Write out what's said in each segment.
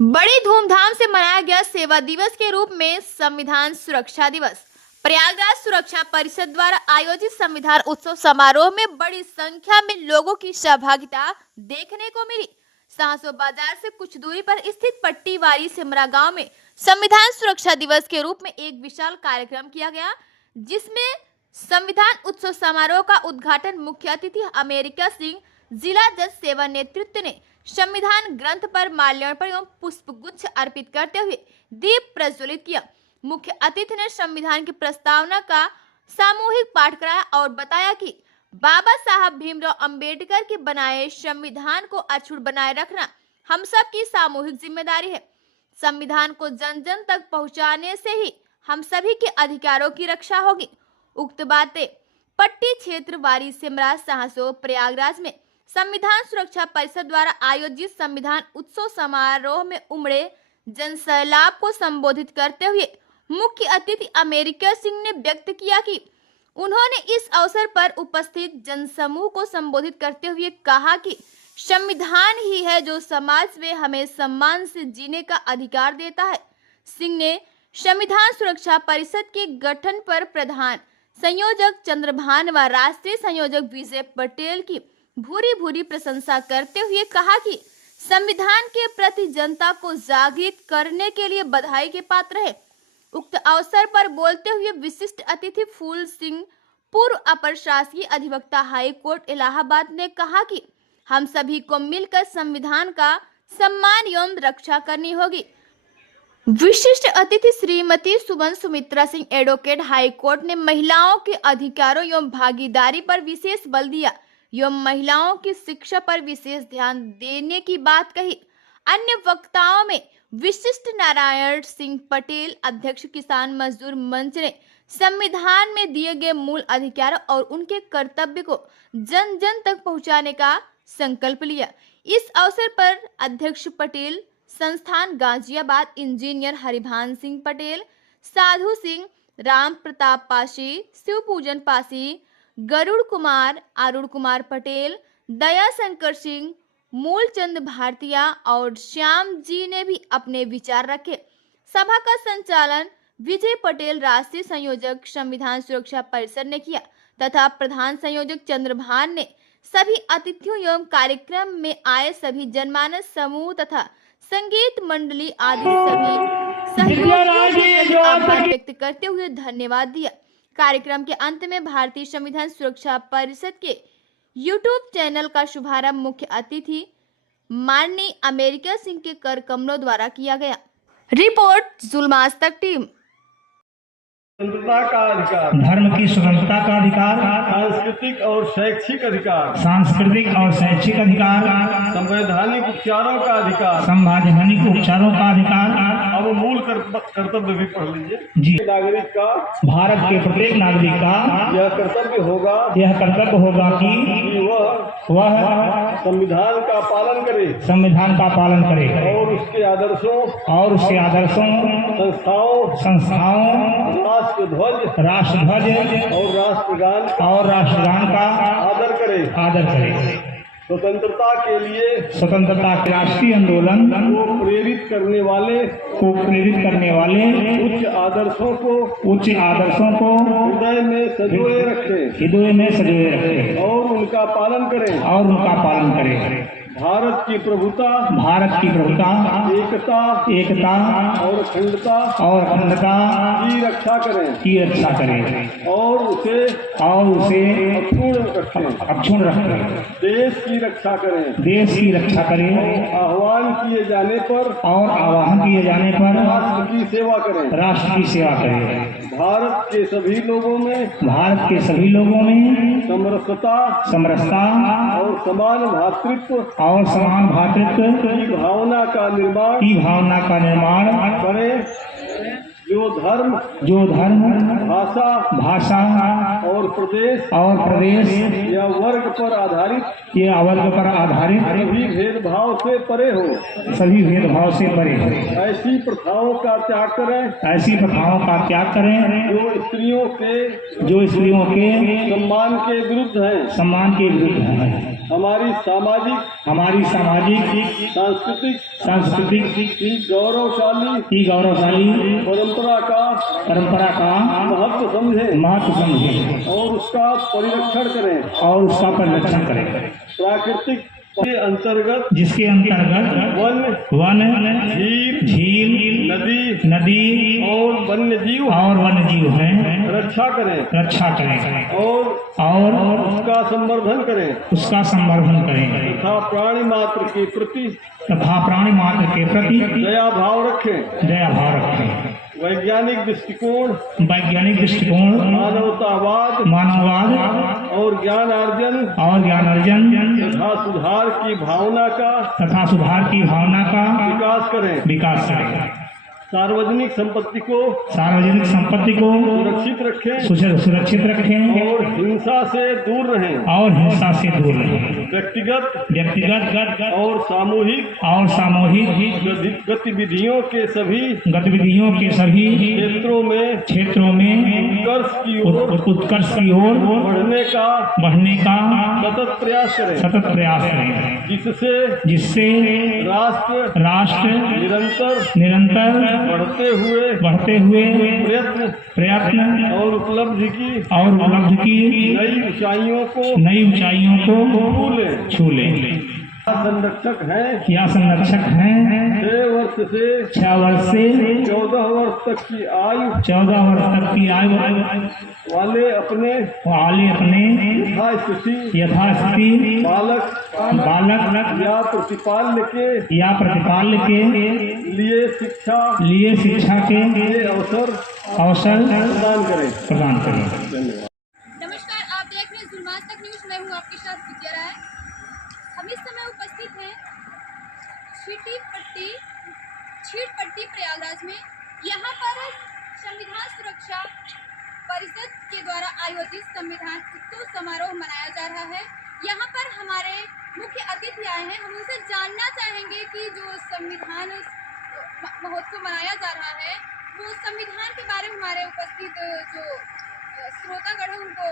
बड़ी धूमधाम से मनाया गया सेवा दिवस के रूप में संविधान सुरक्षा दिवस। प्रयागराज सुरक्षा परिषद द्वारा आयोजित संविधान उत्सव समारोह में बड़ी संख्या में लोगों की सहभागिता देखने को मिली। साहसो बाजार से कुछ दूरी पर स्थित पट्टीवारी सिमरा गांव में संविधान सुरक्षा दिवस के रूप में एक विशाल कार्यक्रम किया गया, जिसमें संविधान उत्सव समारोह का उद्घाटन मुख्य अतिथि अमेरिका सिंह, जिला जज सेवा नेतृत्व ने संविधान ग्रंथ पर माल्यार्पण एवं पुष्पगुच्छ अर्पित करते हुए दीप प्रज्वलित किया। मुख्य अतिथि ने संविधान की प्रस्तावना का सामूहिक पाठ कराया और बताया कि बाबा साहब भीमराव अंबेडकर के बनाए संविधान को अक्षुण्ण बनाए रखना हम सब की सामूहिक जिम्मेदारी है। संविधान को जन जन तक पहुंचाने से ही हम सभी के अधिकारों की रक्षा होगी। उक्त बातें पट्टी क्षेत्र वारी सिमरा साहसो प्रयागराज में संविधान सुरक्षा परिषद द्वारा आयोजित संविधान उत्सव समारोह में उमड़े जनसैलाब को संबोधित करते हुए मुख्य अतिथि अमेरिका सिंह ने व्यक्त किया कि उन्होंने इस अवसर पर उपस्थित जनसमूह को संबोधित करते हुए कहा कि संविधान ही है जो समाज में हमें सम्मान से जीने का अधिकार देता है। सिंह ने संविधान सुरक्षा परिषद के गठन पर प्रधान संयोजक चंद्रभान व राष्ट्रीय संयोजक विजय पटेल की भूरी प्रशंसा करते हुए कहा कि संविधान के प्रति जनता को जागृत करने के लिए बधाई के पात्र है। उक्त अवसर पर बोलते हुए विशिष्ट अतिथि फूल सिंह, पूर्व अपर शासकीय अधिवक्ता हाई कोर्ट इलाहाबाद ने कहा कि हम सभी को मिलकर संविधान का सम्मान एवं रक्षा करनी होगी। विशिष्ट अतिथि Shrimati Suman Sumitra Singh, advocate, high court ने महिलाओं के अधिकारों एवं भागीदारी पर विशेष बल दिया एवं महिलाओं की शिक्षा पर विशेष ध्यान देने की बात कही। अन्य वक्ताओं में विशिष्ट नारायण सिंह पटेल, अध्यक्ष किसान मजदूर मंच ने संविधान में दिए गए मूल अधिकारों और उनके कर्तव्य को जन जन तक पहुंचाने का संकल्प लिया। इस अवसर पर अध्यक्ष पटेल, संस्थान गाजियाबाद, इंजीनियर हरिभान सिंह पटेल, साधु सिंह, राम प्रताप पासी, शिव पूजन पासी, गरुड़ कुमार, अरुण कुमार पटेल, दया शंकर सिंह, मूलचंद भारतीया और श्याम जी ने भी अपने विचार रखे। सभा का संचालन विजय पटेल, राष्ट्रीय संयोजक संविधान सुरक्षा परिषद ने किया तथा प्रधान संयोजक चंद्रभान ने सभी अतिथियों एवं कार्यक्रम में आए सभी जनमानस समूह तथा संगीत मंडली आदि सभी सहयोगियों के प्रति आभार व्यक्त करते हुए धन्यवाद दिया। कार्यक्रम के अंत में भारतीय संविधान सुरक्षा परिषद के यूट्यूब चैनल का शुभारंभ मुख्य अतिथि माननीय अमेरिका सिंह के कर कमलों द्वारा किया गया। रिपोर्ट जुल्मास तक टीम। स्वतंत्रता का अधिकार, धर्म की स्वतंत्रता का अधिकार, सांस्कृतिक और शैक्षिक अधिकार, सांस्कृतिक और शैक्षिक अधिकार, संवैधानिक उपचारों का अधिकार, संवैधानिक उपचारों का अधिकार। अब मूल कर्तव्य भी पढ़ लीजिए जी। नागरिक का, भारत के प्रत्येक नागरिक का यह कर्तव्य होगा कि वह संविधान का पालन करे और उसके आदर्शों, संस्थाओं, राष्ट्रध्वज और राष्ट्रगान का आदर करे। स्वतंत्रता के राष्ट्रीय आंदोलन को प्रेरित करने वाले उच्च आदर्शों को हृदय में सजोए रखें और उनका पालन करें। भारत की प्रभुता, एकता और अखंडता की रक्षा करें और उसे अक्षुण्ण रखें। देश की रक्षा करें आह्वान किए जाने पर राष्ट्र की सेवा करें। भारत के सभी लोगों में समरसता और समान भातृत्व की भावना का निर्माण करें। जो धर्म, भाषा और प्रदेश या वर्ग पर आधारित सभी भेदभाव से परे हो। ऐसी प्रथाओं का त्याग करें जो स्त्रियों के सम्मान के विरुद्ध हैं। हमारी सामाजिक सांस्कृतिक की गौरवशाली परंपरा का महत्व समझें और उसका परिरक्षण करें प्राकृतिक के अंतर्गत जिसके अंतर्गत वन झील नदी और वन्य जीव हैं रक्षा करें और उसका संवर्धन करें तथा तथा प्राणी मात्र के प्रति दया भाव रखें वैज्ञानिक दृष्टिकोण मानववाद और ज्ञान अर्जन तथा सुधार की भावना का विकास करें सार्वजनिक संपत्ति को सुरक्षित रखें और हिंसा से दूर रहें व्यक्तिगत और सामूहिक गतिविधियों के सभी क्षेत्रों में उत्कर्ष की ओर बढ़ने का सतत प्रयास करें जिससे राष्ट्र निरंतर बढ़ते हुए प्रयत्न और उपलब्धि की नई ऊंचाइयों को छू ले संरक्षक हैं 6 वर्ष से 14 वर्ष तक की आयु वाले अपने यथास्थिति बालक या प्रतिपाल्य के लिए शिक्षा के अवसर प्रदान करें। नमस्कार, आप देख रहे हैं जुल्मास तक न्यूज। मैं हूँ आपके साथ विद्या राय। हम इस समय उपस्थित हैं छीटपट्टी प्रयागराज में। यहाँ पर संविधान सुरक्षा परिषद के द्वारा आयोजित संविधान उत्सव समारोह मनाया जा रहा है। यहाँ पर हमारे मुख्य अतिथि आए हैं। हम उनसे जानना चाहेंगे कि जो संविधान महोत्सव मनाया जा रहा है वो संविधान के बारे में हमारे उपस्थित जो श्रोतागण है उनको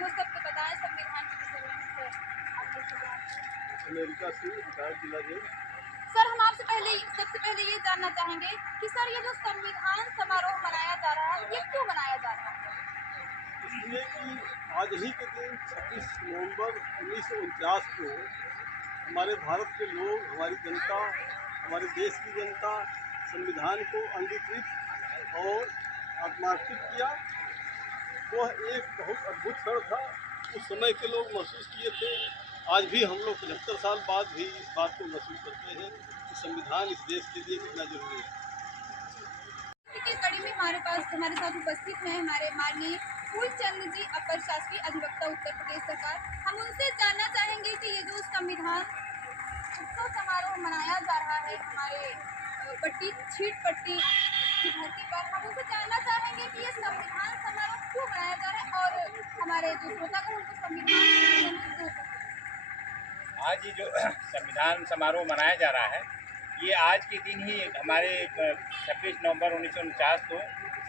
जो सबको बताएं संविधान के विषय में। अमेरिका से जिला जेल। सर, हम आपसे सबसे पहले ये जानना चाहेंगे कि सर ये जो संविधान समारोह मनाया जा रहा है ये क्यों मनाया जा रहा है? इसलिए कि आज ही के दिन 26 नवंबर 1949 को हमारे भारत के लोग, हमारी जनता, हमारे देश की जनता संविधान को अंगीकृत और आत्मार्थित किया। वह एक बहुत अद्भुत क्षण था। उस समय के लोग महसूस किए थे। आज भी हम लोग 75 साल बाद भी इस बात को महसूस करते हैं कि संविधान इस देश के लिए कितना जरूरी है। इस कड़ी में हमारे साथ उपस्थित हैं हमारे माननीय फूलचंद जी, अपर शासकीय अधिवक्ता उत्तर प्रदेश सरकार। हम उनसे जानना चाहेंगे कि ये जो संविधान उत्सव समारोह मनाया जा रहा है हमारे छीटपट्टी की धरती पर, हम उनसे जानना चाहेंगे कि ये संविधान समारोह क्यों मनाया जा रहा है और हमारे जो श्रोतागण उनको संविधान आज ये जो संविधान समारोह मनाया जा रहा है ये आज के दिन ही हमारे 26 नवंबर 1949 को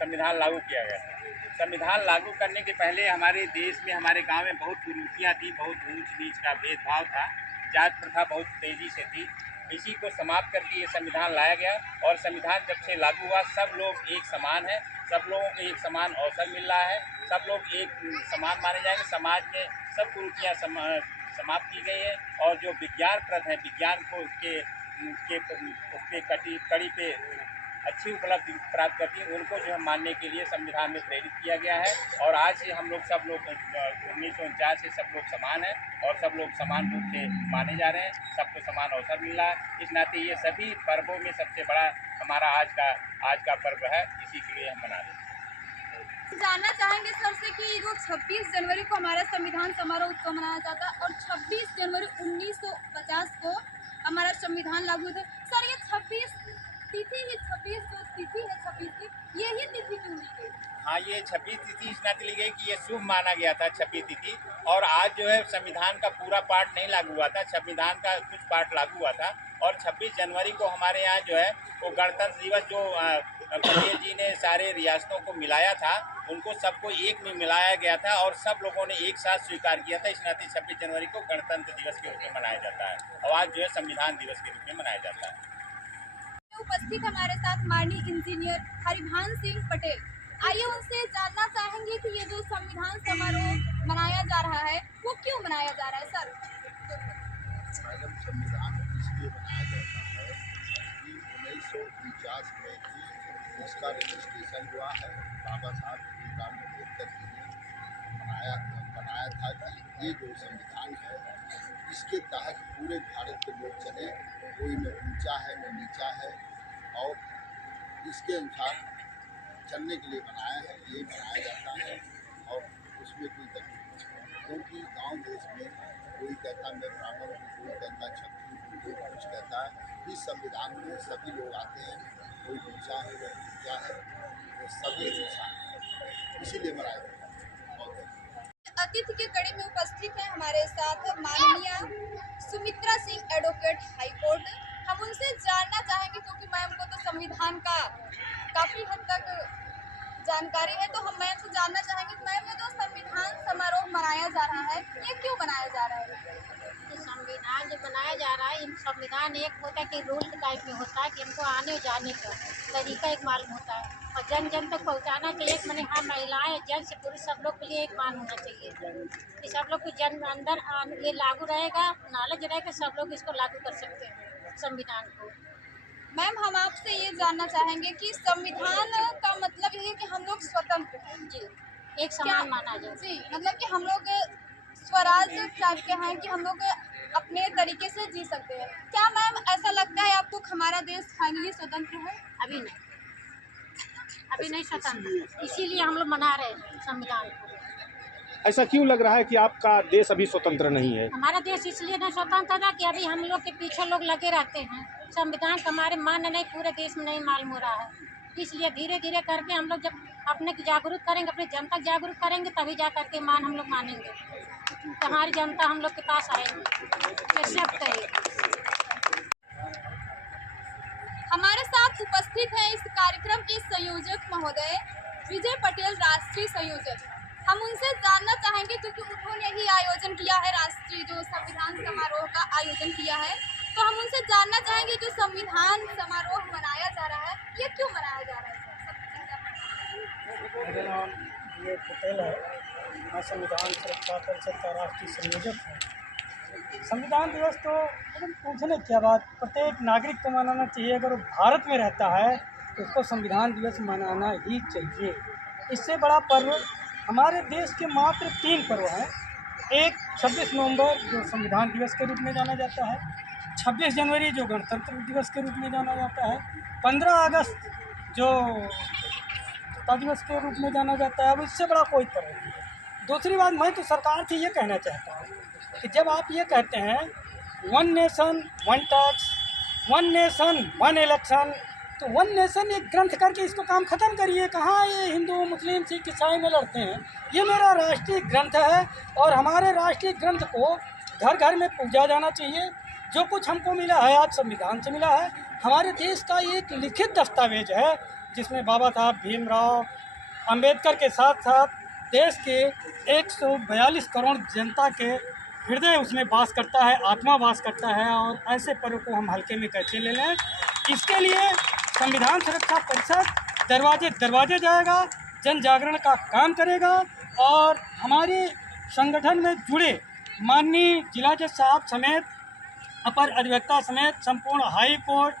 संविधान लागू किया गया था। संविधान लागू करने के पहले हमारे देश में, हमारे गांव में बहुत कुरीतियाँ थी, बहुत ऊंच नीच का भेदभाव था, जात प्रथा बहुत तेज़ी से थी। इसी को समाप्त करके ये संविधान लाया गया और संविधान जब से लागू हुआ सब लोग एक समान हैं, सब लोगों को एक समान अवसर मिल रहा है, सब लोग एक समान माने जाएंगे। समाज में सब कुरीतियाँ समाप्त की गई है और जो विज्ञान प्रद है, विज्ञान को उसके कड़ी पे अच्छी उपलब्धि प्राप्त करती है, उनको जो है मानने के लिए संविधान में प्रेरित किया गया है। और आज से हम लोग सब लोग 1949 से सब लोग समान हैं और सब लोग समान रूप से माने जा रहे हैं, सबको समान अवसर मिल रहा है। इस नाते ये सभी पर्वों में सबसे बड़ा हमारा आज का पर्व है, इसी के लिए हम मना रहे हैं। जानना चाहेंगे सर से कि जो 26 जनवरी को हमारा संविधान समारोह उत्सव मनाया जाता है और 26 जनवरी 1950 को हमारा संविधान लागू था। सर ये 26 तिथि है, 26 की यही तिथि क्यों ली गई? हाँ, ये 26 तिथि इस नाते ली गई कि ये शुभ माना गया था 26 तिथि। और आज जो है संविधान का पूरा पार्ट नहीं लागू हुआ था, संविधान का कुछ पार्ट लागू हुआ था। और 26 जनवरी को हमारे यहाँ जो है वो गणतंत्र दिवस जो पटेल जी ने सारे रियासतों को मिलाया था, उनको सबको एक में मिलाया गया था और सब लोगों ने एक साथ स्वीकार किया था। इस नाते 26 जनवरी को गणतंत्र दिवस के रूप में मनाया जाता है और आज जो है संविधान दिवस के रूप में मनाया जाता है। उपस्थित हमारे साथ माननीय इंजीनियर हरिभान सिंह पटेल। आइए उनसे जानना चाहेंगे कि ये जो संविधान समारोह मनाया जा रहा है वो क्यों मनाया जा रहा है सर? मैडम, संविधान इसलिए बनाया जाता है कि 1949 में ही इसका रजिस्ट्रेशन हुआ है। बाबा साहब भीमराव अम्बेडकर जी ने बनाया था कि ये जो संविधान है इसके तहत पूरे भारत के लोग चले, कोई न ऊंचा है न नीचा है, और इसके अनुसार चलने के लिए बनाया है। ये बनाया जाता है और उसमें कोई तकलीफ नहीं, क्योंकि गांव देश में कोई कहता मैं ब्राह्मण हूँ, कोई कहता क्षत्रिय हूँ, कोई कुछ कहता है। इस संविधान में सभी लोग आते हैं, कोई ऊंचा है या नीचा है, वो सभी इंसान है, इसीलिए मनाया जाता है। बहुत अतिथि के कड़ी में उपस्थित हैं हमारे साथ माननीय सुमित्रा सिंह एडवोकेट हाईकोर्ट। हम उनसे जानना चाहेंगे क्योंकि मैम को तो संविधान का काफी हद तक जानकारी है, तो हम मैम से जानना चाहेंगे कि मैम ये जो संविधान समारोह मनाया जा रहा है ये क्यों मनाया जा रहा है? संविधान जो बनाया जा रहा है, इन संविधान एक होता है कि रूल टाइप में होता है कि इनको आने जाने का तरीका एक मालूम होता है और जन जन तक पहुंचाना के लिए एक मैंने हाँ महिलाएं जन से पुरुष सब लोग के लिए एक मान होना चाहिए कि सब लोग को जन अंदर ये लागू रहेगा, नॉलेज रहेगा, सब लोग इसको लागू कर सकते हैं संविधान को। मैम हम आपसे ये जानना चाहेंगे कि संविधान का मतलब ये है कि हम लोग स्वतंत्र हैं। जी, एक समान माना जाए। जी, मतलब कि हम लोग स्वराज टाइप के हैं कि हम लोग अपने तरीके से जी सकते हैं। क्या मैम ऐसा लगता है आपको कि हमारा देश फाइनली स्वतंत्र है? अभी नहीं स्वतंत्र, इसीलिए हम लोग मना रहे हैं संविधान को। ऐसा क्यों लग रहा है कि आपका देश अभी स्वतंत्र नहीं है? हमारा देश इसलिए नहीं स्वतंत्र था कि अभी हम लोग के पीछे लोग लगे रहते हैं। संविधान का हमारे मान नहीं पूरे देश में नहीं मालूम हो रहा है, इसलिए धीरे धीरे करके हम लोग जब अपने को जागरूक करेंगे, अपनी जनता जागरूक करेंगे, तभी जा करके मान हम लोग मानेंगे। तो हमारी जनता हम लोग के पास आएंगे, सब करेगी। हमारे साथ उपस्थित हैं इस कार्यक्रम के संयोजक महोदय विजय पटेल, राष्ट्रीय संयोजक। हम उनसे जानना चाहेंगे क्योंकि उन्होंने ही आयोजन किया है, राष्ट्रीय जो संविधान समारोह का आयोजन किया है, तो हम उनसे जानना चाहेंगे जो संविधान समारोह मनाया जा रहा है ये क्यों मनाया जा रहा है? मेरा नाम विजय पटेल है, मैं संविधान सुरक्षा परिषद का राष्ट्रीय संयोजक हूँ। संविधान दिवस तो मतलब पूछने क्या बात, प्रत्येक नागरिक को मनाना चाहिए। अगर वो भारत में रहता है तो उसको संविधान दिवस मनाना ही चाहिए। इससे बड़ा पर्व हमारे देश के मात्र 3 पर्व हैं। एक 26 नवंबर जो संविधान दिवस के रूप में जाना जाता है, 26 जनवरी जो गणतंत्र दिवस के रूप में जाना जाता है, 15 अगस्त जो स्वतंत्रता दिवस के रूप में जाना जाता है। अब इससे बड़ा कोई पर्व नहीं है। दूसरी बात, मैं तो सरकार से ये कहना चाहता हूँ कि जब आप ये कहते हैं 1 नेशन 1 टैक्स, 1 नेशन 1 इलेक्शन, तो 1 नेशन एक ग्रंथ करके इसको काम ख़त्म करिए। कहाँ ये हिंदू मुस्लिम सिख ईसाई में लड़ते हैं? ये मेरा राष्ट्रीय ग्रंथ है और हमारे राष्ट्रीय ग्रंथ को घर घर में पूजा जाना चाहिए। जो कुछ हमको मिला है आज संविधान से मिला है, हमारे देश का एक लिखित दस्तावेज है जिसमें बाबा साहब भीमराव अंबेडकर के साथ साथ देश के 142 करोड़ जनता के हृदय उसमें वास करता है, आत्मा वास करता है। और ऐसे पर्व को हम हल्के में कैसे ले लें? इसके लिए संविधान सुरक्षा परिषद दरवाजे दरवाजे जाएगा, जन जागरण का काम करेगा और हमारे संगठन में जुड़े माननीय जिला जज साहब समेत, अपर अधिवक्ता समेत संपूर्ण हाई कोर्ट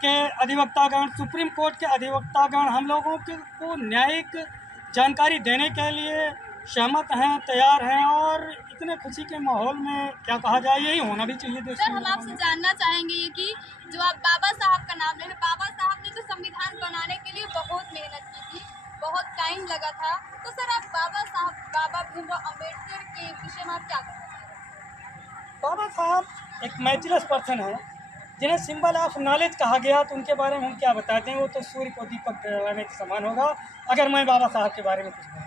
के अधिवक्तागण, सुप्रीम कोर्ट के अधिवक्तागण हम लोगों को न्यायिक जानकारी देने के लिए सहमत हैं, तैयार हैं। और इतने खुशी के माहौल में क्या कहा जाए, यही होना भी चाहिए देश सर में। हम आपसे जानना चाहेंगे ये कि जो आप बाबा साहब का नाम ले रहे हैं, बाबा साहब ने तो संविधान बनाने के लिए बहुत मेहनत की थी, बहुत टाइम लगा था, तो सर आप बाबा भीमराव अम्बेडकर के विषय में आप क्या कहना चाहेंगे? बाबा साहब एक मैचलेस पर्सन है जिन्हें सिंबल ऑफ नॉलेज कहा गया, तो उनके बारे में हम क्या बताते हैं? वो तो सूर्य को दीपक जलाने के समान होगा अगर मैं बाबा साहब के बारे में कुछ